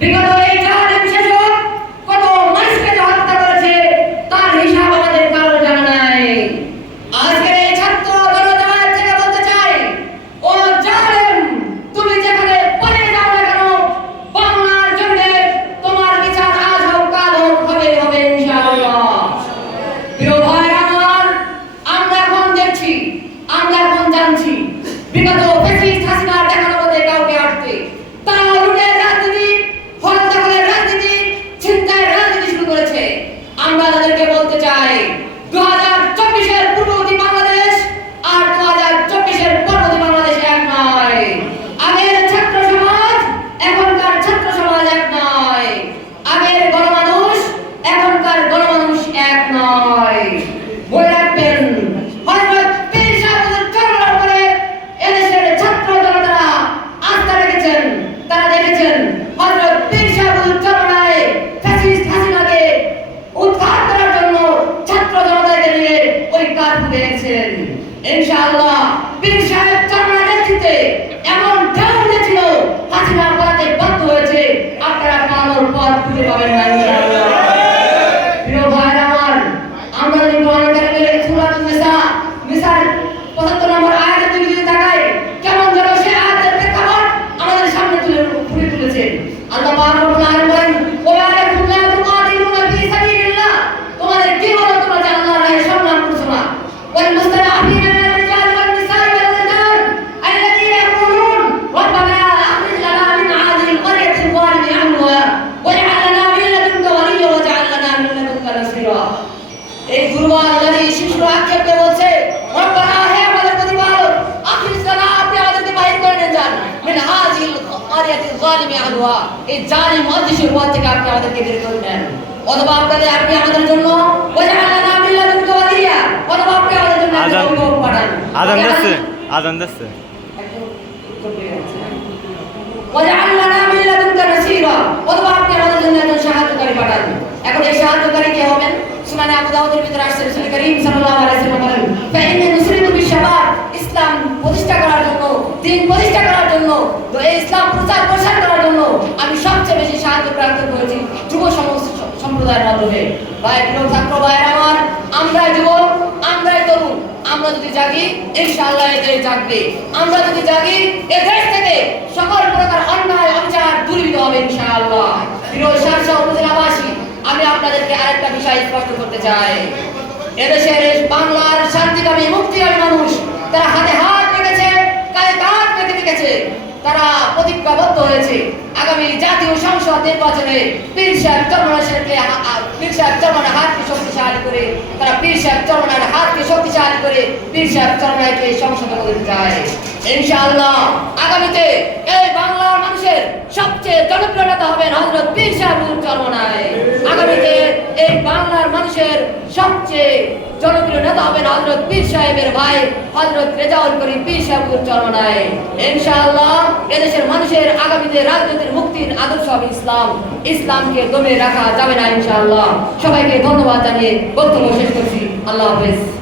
നിങ്ങളുടെ কাজ দেখেছেন ইনশাআল্লাহ পীর সাহেব দেখতে এমন ঢেউ উঠেছিল হাসিনা আহলুহা এই জালিম অদৃশ্যের পথ থেকে আপনি আমাদেরকে বের করে নেন। অথবা আপনাদের আপনি আমাদের জন্য অথবা আপনি আমাদের জন্য পাঠান। আজান দিচ্ছে আজান দিচ্ছে। ওয়াজআল লানা মিন লাদুনকা নাসীরা অথবা আপনি আমাদের জন্য একজন সাহায্যকারী পাঠান। এখন এই সাহায্যকারী কে হবেন? সুনানে আবু দাউদের ভিতরে আসছে রাসূল করিম সাল্লাল্লাহু সম্প্রদায়ের মাধ্যমে। ভাই প্রিয় ছাত্র ভাইয়ের আমার। আমরাই যুবক আমরাই তরুণ আমরা যদি জাগি, ইনশাআল্লাহ এই দেশ জাগবে। আমরা যদি জাগি এই দেশ থেকে সকল প্রকার অন্যায়, অবিচার দূরীভূত হবে ইনশাআল্লাহ। প্রিয় শাসা উপজেলাবাসী, আমি আপনাদেরকে আরেকটা বিষয় স্পষ্ট করতে চাই। এদেশের বাংলার শান্তিকামী প্রতিজ্ঞাবদ্ধ হয়েছে। আগামী জাতীয় সংসদ নির্বাচনে পীর সাহেব চরমনাশেরকে পীর সাহেব চরমনার হাতকে শক্তিশালী করে, তারা পীর সাহেব চরমনার হাতকে শক্তিশালী করে পীর সাহেব চরমনাকে সংসদ করতে চায়। ইনশাআল্লাহ, আগামীতে এই বাংলার মানুষের সবচেয়ে জনপ্রিয় হবেন হযরত পীর সাহেব চরমনায় আগামীতে এই বাংলার মানুষের সবচেয়ে জনপ্রিয় নেতা হবেন হজরত পীর সাহেবের ভাই হজরত রেজাউল করিম পীর সাহেবের চরণায়। ইনশাআল্লাহ এদেশের মানুষের আগামীতে রাজনীতির মুক্তির আদর্শ হবে ইসলাম। ইসলামকে দমে রাখা যাবে না ইনশাআল্লাহ। সবাইকে ধন্যবাদ জানিয়ে বক্তব্য শেষ করছি। আল্লাহ হাফেজ।